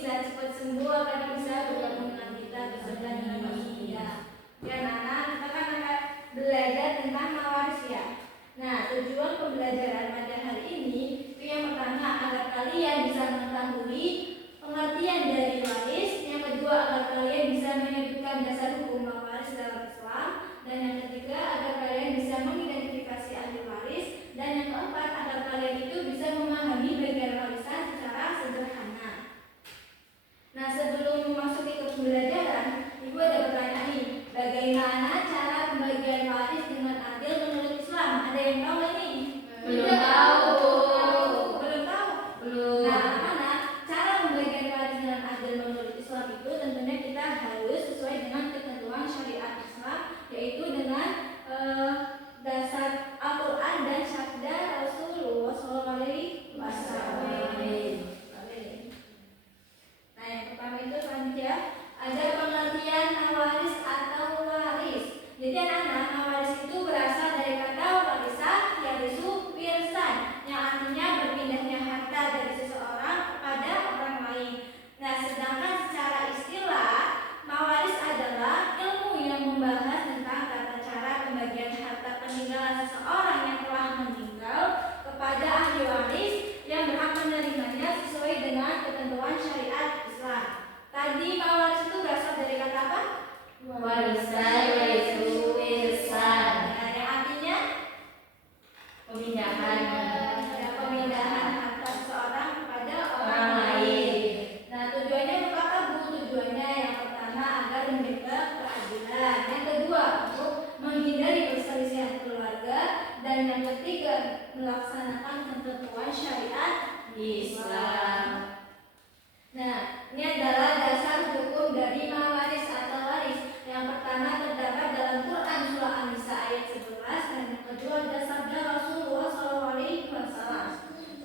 bisa cepat sembuh agar bisa bergabung dengan kita beserta dengan manusia. Ya anak-anak, kita kan akan belajar tentang mawaris ya. Nah, tujuan pembelajaran pada hari ini itu yang pertama agar kalian bisa mengetahui pengertian dari waris, yang kedua agar kalian bisa menyebutkan dasar hukum mawaris dalam Islam, dan yang ketiga agar kalian bisa mengidentifikasi ahli waris, dan yang keempat agar kalian itu bisa memahami bagian warisan secara sederhana. Nah, sebelum memasuki ke pembelajaran, Ibu ada pertanyaan nih, bagaimana cara pembagian waris dengan adil menurut Islam? Ada yang tahu nggak nih? Belum tahu. Belum tahu? Belum. Nah, anak-anak, cara pembagian waris dengan adil menurut Islam itu tentunya kita harus sesuai dengan ketentuan syariat Islam, yaitu dengan dasar Al-Quran dan sabda Rasulullah SAW. Nah, yang pertama itu selanjutnya ada pengertian waris atau waris. Jadi anak-anak, waris itu berasal dari kata warisan, yarisu, wirsan, yang artinya berpindahnya harta dari seseorang kepada orang lain. Nah, sedangkan secara istilah, mawaris adalah ilmu yang membahas tentang tata cara pembagian harta peninggalan seseorang yang telah meninggal kepada ahli waris yang berhak menerimanya sesuai dengan ketentuan syariat Islam. Tadi mawaris itu berasal dari kata apa? Warisan, yaitu warisan. Nah, yang artinya Pemindahan. pemindahan harta seseorang kepada orang Orang lain. Nah, tujuannya untuk apa, Bu? Tujuannya yang pertama agar menjaga keadilan, yang kedua untuk menghindari perselisihan keluarga, dan yang ketiga melaksanakan ketentuan syariat Islam. Nah, ini adalah dasar hukum dari mawaris atau waris. Yang pertama terdapat dalam Quran surah An-Nisa ayat 11, dan yang kedua ada sabda Rasulullah SAW.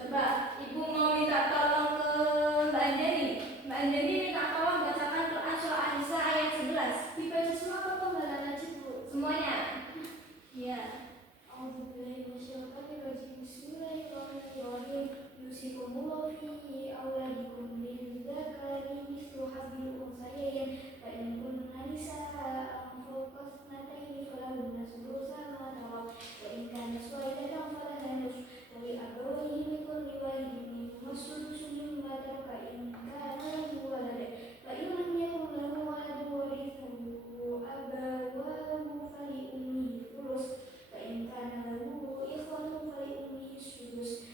Coba Ibu mau minta tolong ke Mbak Anjani. Mbak Anjani minta tolong bacakan Quran surah An-Nisa ayat 11. Dibaca semua atau pembalaan aja, Bu? Semuanya. Iya. Bismillahirrahmanirrahim. Yusikumullahu fi auladikum lidzakari mithlu hadhil unsayyin fa in kunna nisaa fawqa ithnatayni falahunna thuluthu ma tarak wa in kanat wahidatan falaha nisfu wa li abawayhi likulli wahidin minhuma as-sudusu mimma taraka in kana lahu walad fa in lam yakun lahu waladun warithuhu abawahu fali ummihi thuluth fa in kana lahu ikhwatun fali ummihi sudus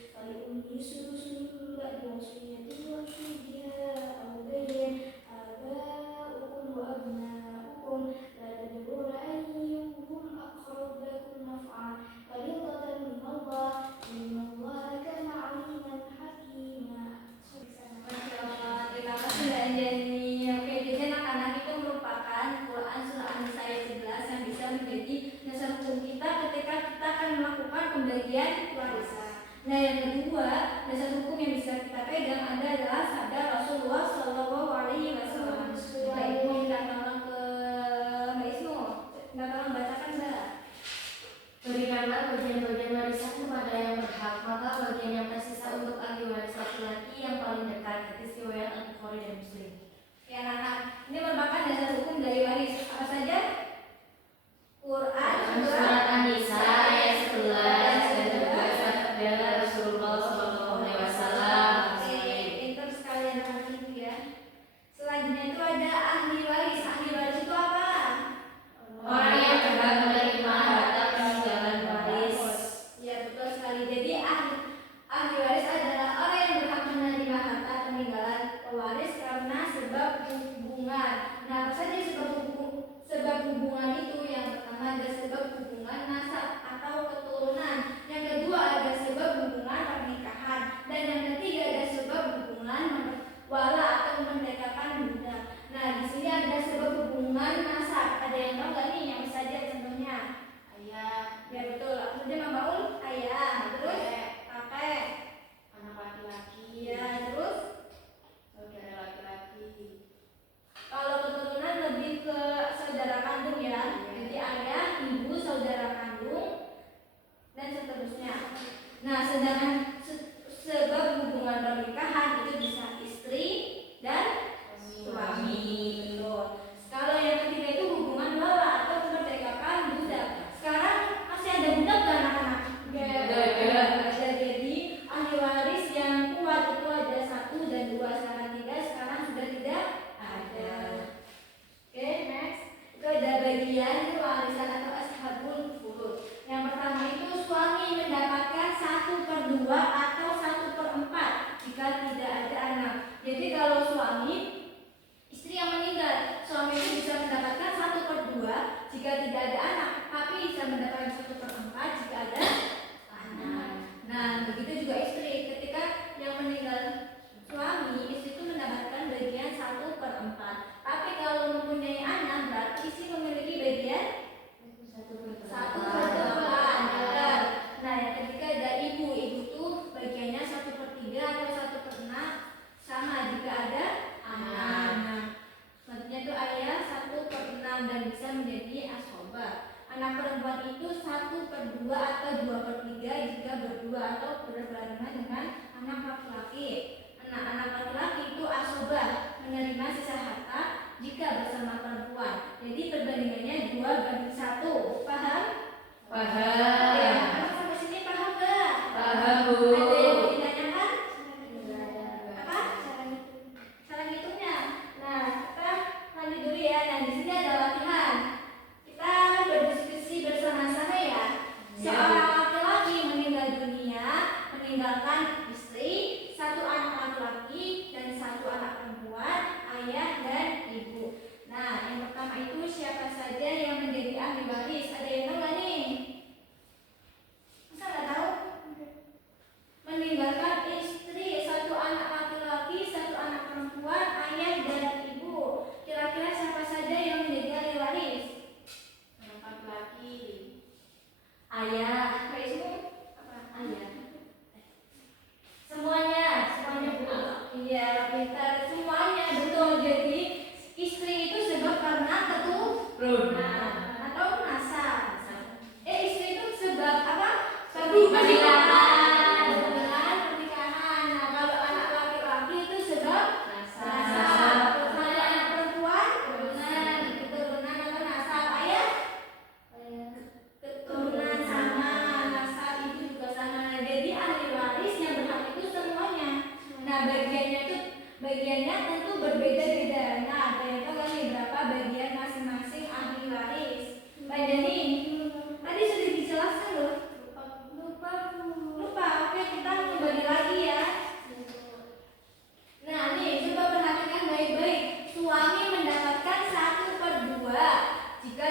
Yusuf min ba'di wasiyatin yusi biha aw dayn aba'ukum wa abna'ukum la tadruna ayyuhum aqrabu lakum naf'a fariidatan min Allah innallaha kana 'aliman hakima. Masya Allah, terima kasih Mbak Anjani. Oke, jadi anak-anak itu merupakan Quran surah An-Nisa ayat 11 yang bisa menjadi dasar hukum kita ketika kita akan melakukan pembagian warisan. Nah, yang kedua, dasar hukum yang bisa kita pegang adalah sabda Rasulullah SAW. Mbak Ibu minta tolong ke Mbak Isnu, minta tolong bacakan Mbak. Berikanlah bagian-bagian warisan kepada yang berhak, maka bagian yang tersisa untuk ahli waris laki-laki yang paling dekat. Hadis riwayat Al-Bukhari dan Muslim. Ya anak-anak, ini merupakan dasar hukum dari waris. Apa saja? Quran Surat An-Nisa ayat 11 dan juga sabda Rasulullah SAW. Pinter sekalian anak ibu ya. Selanjutnya itu ada ahli waris. Ahli waris itu apa? Orang yang berhak menerima harta peninggalan waris. Ya betul sekali. Jadi ahli waris adalah orang yang berhak menerima harta peninggalan pewaris karena sebab hubungan. Nah, apa saja sebab hubungan itu? Yang pertama ada sebab hubungan nasab atau keturunan. Yang kedua ada sebab hubungan pernikahan. Dan yang ketiga ada sebab hubungan wala atau memerdekakan budak. Nah, di sini ada sebab hubungan nasab. Ada yang tahu nggak nih yang saja contohnya? Ayah, Ya betul. Maksudnya membangun ayah, terus kakek, anak laki-laki, ya terus saudara laki-laki. kalau keturunan lebih ke saudara kandung ya. Jadi ayah, ibu, saudara kandung, dan seterusnya. Anak perempuan itu 1/2 atau 2/3 jika berdua atau berbarengan dengan anak laki-laki. Anak laki-laki itu asobah, menerima sisa harta jika bersama perempuan. Jadi perbandingannya 2/1. Paham? Paham. Ya, anak sampai sini paham gak? Paham, Bu. Ada yang mau ditanyakan? Apa? Cara ngitungnya. Nah, kita lanjut dulu ya. Nah, di sini ada latihan. Kita berdiskusi bersama-sama ya. Seorang laki-laki meninggal dunia, meninggalkan istri, 1 anak laki-laki dan 1 anak perempuan, ayah dan ibu. Nah, yang pertama itu siapa saja yang menjadi ahli waris? Ada yang tahu nggak nih? Masa nggak tahu? Meninggalkan istri, 1 anak laki-laki, 1 anak perempuan, ayah dan ibu. Kira-kira siapa saja yang menjadi ahli waris? Laki-laki. Ayah. Warismu apa? Ayah. Semuanya Bu. Iya, pintar. Semuanya betul. Jadi istri itu sebab karena keturunan atau nasab. Istri itu sebab apa? Pernikahan. Pernikahan. Nah, kalau anak laki-laki itu sebab Nasab. nasab. Kalau anak perempuan keturunan atau nasab. Ayah keturunan sama, nasab itu juga sama. Jadi ahli waris yang berhak itu semuanya. Nah, bagiannya tentu berbeda-beda. Nah, ada yang tahu kan nih berapa bagian masing-masing ahli waris? Mbak Dani, tadi sudah dijelaskan loh. Lupa. Oke, kita kembali lagi ya. Nah, nih coba perhatikan baik-baik. Suami mendapatkan 1/2 jika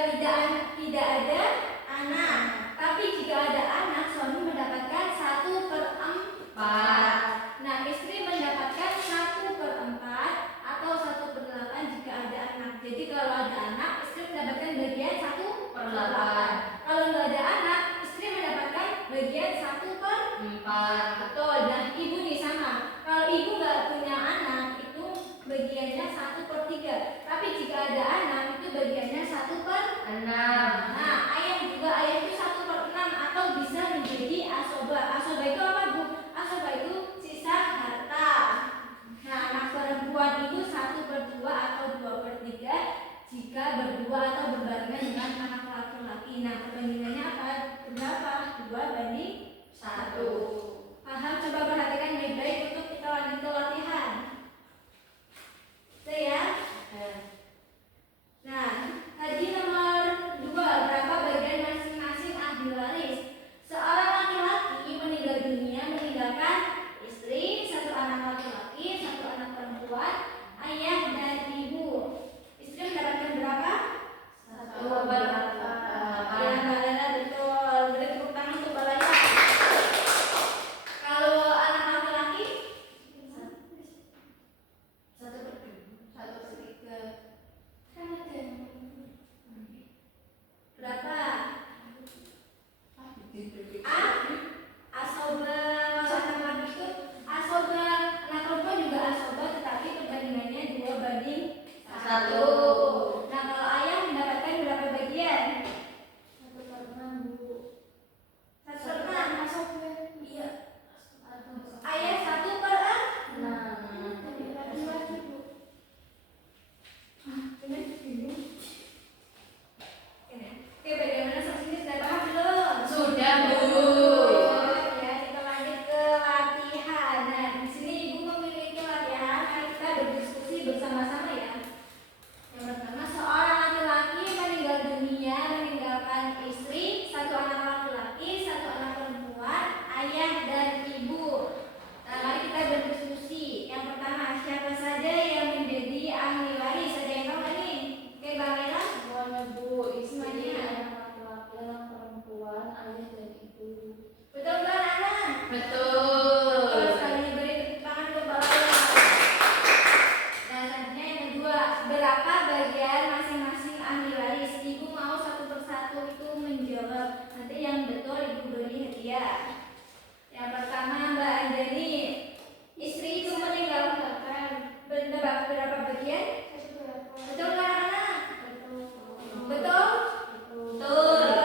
tidak ada anak. Tapi jika ada anak, suami mendapatkan 1/4. Nah, istri mendapatkan 1/4 atau 1/8 jika ada anak. Jadi kalau ada anak, istri mendapatkan bagian 1/8. Kalau nggak ada anak, istri mendapatkan bagian 1/4. Betul. Nah, ibu nih sama. Kalau ibu nggak punya anak, itu bagiannya 1/3. Tapi jika ada anak, itu bagiannya 1/6. Nah, ayah juga, ayah itu 1/6 atau bisa menjadi asobah. Asobah itu apa, Bu? Asobah itu sisa harta. Nah, anak perempuan itu 1/2 atau 2/3 jika berdua atau berbarengan dengan anak laki-laki. Nah, perbandingannya apa? Berapa? 2/1. Paham? Coba perhatikan baik-baik untuk kita lanjut ke latihan. Oke ya? Nah, tadi nomor 2, berapa bagian masing-masing ahli waris? Seorang laki-laki meninggal dunia meninggalkan istri, 1 anak laki-laki, 1 anak perempuan, ayah dan ibu. Istri mendapatkan berapa? 1/8. Ya, Mbak Lena betul. Beri tepuk tangan untuk Mbak Lena. Kalau anak laki-laki 1/3. berapa? Asoba. Kalau anak laki itu asoba, anak perempuan juga asoba, tetapi perbandingannya 2/1. Nah, kalau ayah mendapatkan berapa bagian? 1/6, Bu. 1/6. Iya. Ayah 1/6. Tapi laki-laki, Bu. Oke, bagaimana sampai sini sudah paham belum? Sudah, Bu. Ya, kita lanjut ke latihan. Nah, di sini Ibu memiliki latihan. Mari kita berdiskusi bersama-sama ya. Yang pertama, seorang laki-laki meninggal dunia meninggalkan istri, 1 anak laki-laki, 1 anak perempuan, ayah dan ibu. Nah, mari kita berdiskusi. Yang pertama, siapa saja yang menjadi ahli waris? Ada yang tahu nggak nih? Oke, Bang Ella. Semuanya, Bu. Istri, Semuanya. anak laki-laki, anak perempuan, ayah dan ibu. Betul nggak, anak? Betul. Betul sekali. Beri tepuk tangan untuk Mbak Ella. Nah, selanjutnya yang kedua, berapa bagian masing-masing ahli waris? Ibu mau 1 persatu itu menjawab. Nanti yang betul Ibu beri hadiah. Yang pertama, Mbak Anjani. Istri itu meninggalkan berapa bagian? Betul nggak, anak? Betul? Betul.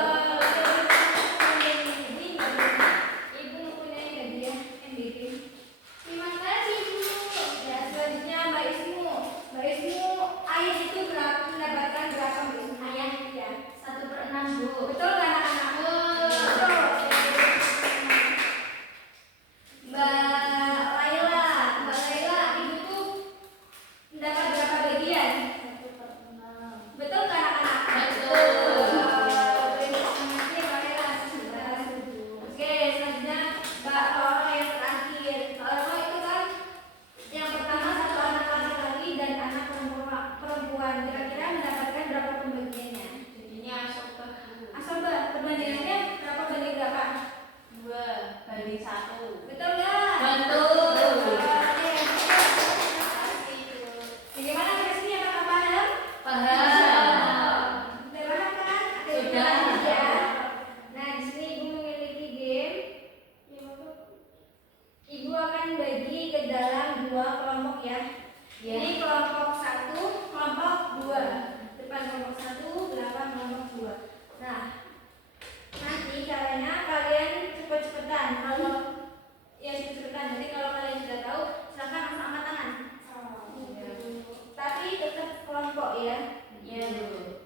kelompok ya. Iya Bu.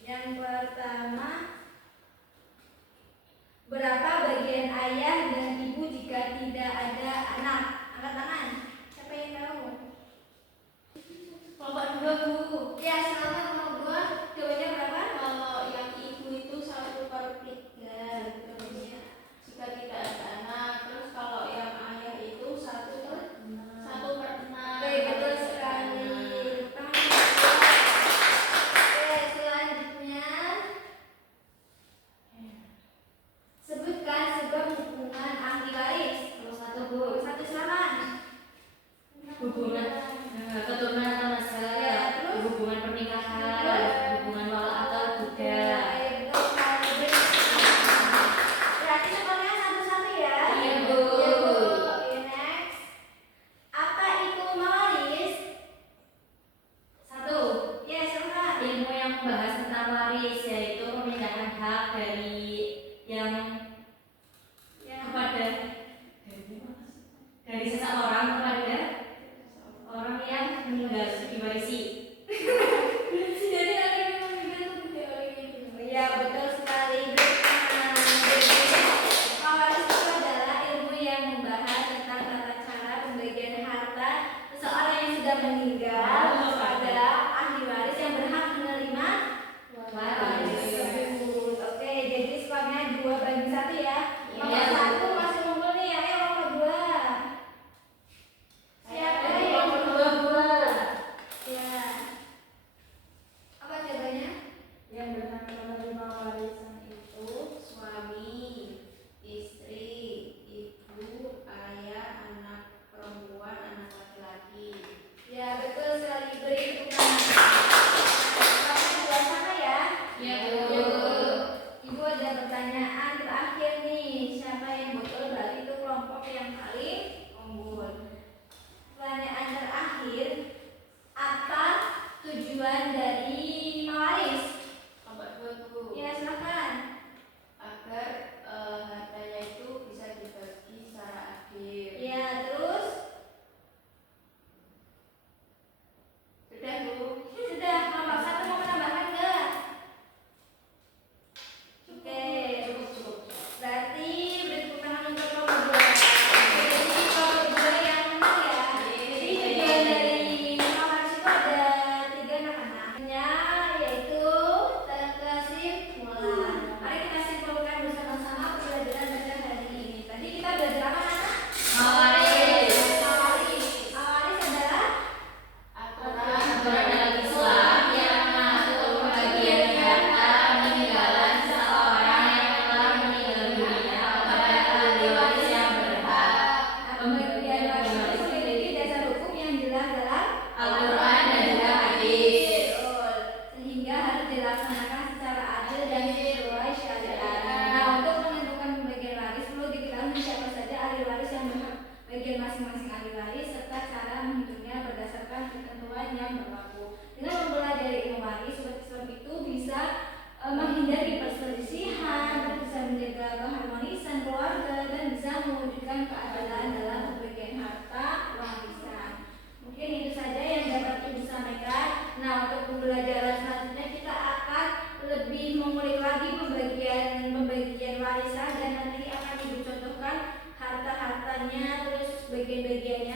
Yang pertama, berapa bagian ayah dan ibu jika tidak ada anak? Angkat tangan. Siapa yang tahu? Kelompok 2 Bu. Ya, selamat kelompok 2. Jawabannya berapa? Kalau yang ibu itu 1/3, terus jika tidak ada anak. Terus kalau yang ayah itu 1/6. Oke, betul sekali. Tangan. Oke, selanjutnya sebutkan sebab hubungan ahli waris. Nomor 1 Bu. Satu silakan. Hubungan keturunan atau nasab, Ya, terus? hubungan pernikahan, Terus? hubungan wala atau buddha. Oke, betul sekali. Berarti semuanya satu-satu ya. Iya, Bu. Iya, Bu. Oke, next. Apa itu mawaris? 1. Ya, silakan. Ilmu yang membahas tentang waris, yaitu pemindahan hak dari yang kepada dari seseorang kepada orang yang meninggal diwarisi. Jadi ada yang meninggal itu tidak ada yang meninggal. Ya, betul sekali. Jadi, mawaris itu adalah ilmu yang membahas tentang tata cara pembagian harta seseorang yang sudah meninggal kepada ahli waris yang berhak menerima waris tersebut. Oke, jadi skornya 2/1 ya. Nomor 1 masih unggul nih, ayo nomor 2. Siapa yang nomor 2? Ya. Apa jawabannya? Yang berhak menerima warisan itu suami, istri, ibu, ayah, anak perempuan, anak laki-laki. Ya, betul sekali. Beri tepuk tangan. Skornya 2 sama ya. Iya, Ya, Bu. Bu. Ibu ada pertanyaan terakhir nih. Siapa yang betul berarti itu kelompok yang paling unggul. Pertanyaan terakhir, apa tujuan dari mawaris? Kelompok 2 Bu. Ya, silakan. Agar hartanya itu bisa dibagi secara adil. Ya, terus Sudah Bu. sudah. Kelompok 1 mau menambahkan enggak? Oke. Cukup. Berarti beri tepuk tangan untuk kelompok 2. Jadi kelompok 2 yang menang ya. Jadi tujuan dari mawaris itu ada 3 anak-anaknya, yaitu Tante Simula. Mari kita simpulkan bersama-sama pembelajaran pada hari ini. Tadi kita belajar apa, anak? Mawaris. Mawaris. Mawaris adalah Aturan dalam Islam yang mengatur pembagian harta peninggalan seseorang yang telah meninggal dunia kepada ahli waris yang berhak. pembagian waris itu memiliki dasar hukum yang jelas dalam Al-Quran dan juga hadis. Betul. Sehingga harus dilaksanakan secara adil dan sesuai syariat. Nah, untuk menentukan pembagian waris perlu diketahui siapa saja ahli waris yang berhak bagian masing-masing ahli waris serta cara menghitungnya berdasarkan ketentuan yang berlaku. Dengan mempelajari ilmu waris, umat Islam itu bisa menghindari perselisihan, bisa menjaga keharmonisan keluarga dan bisa mewujudkan keadilan dalam pembagian harta warisan. Mungkin itu saja yang dapat Ibu sampaikan. Nah, untuk pembelajaran selanjutnya kita akan lebih mengulik lagi pembagian warisan dan nanti akan Ibu contohkan harta-hartanya, terus bagian-bagiannya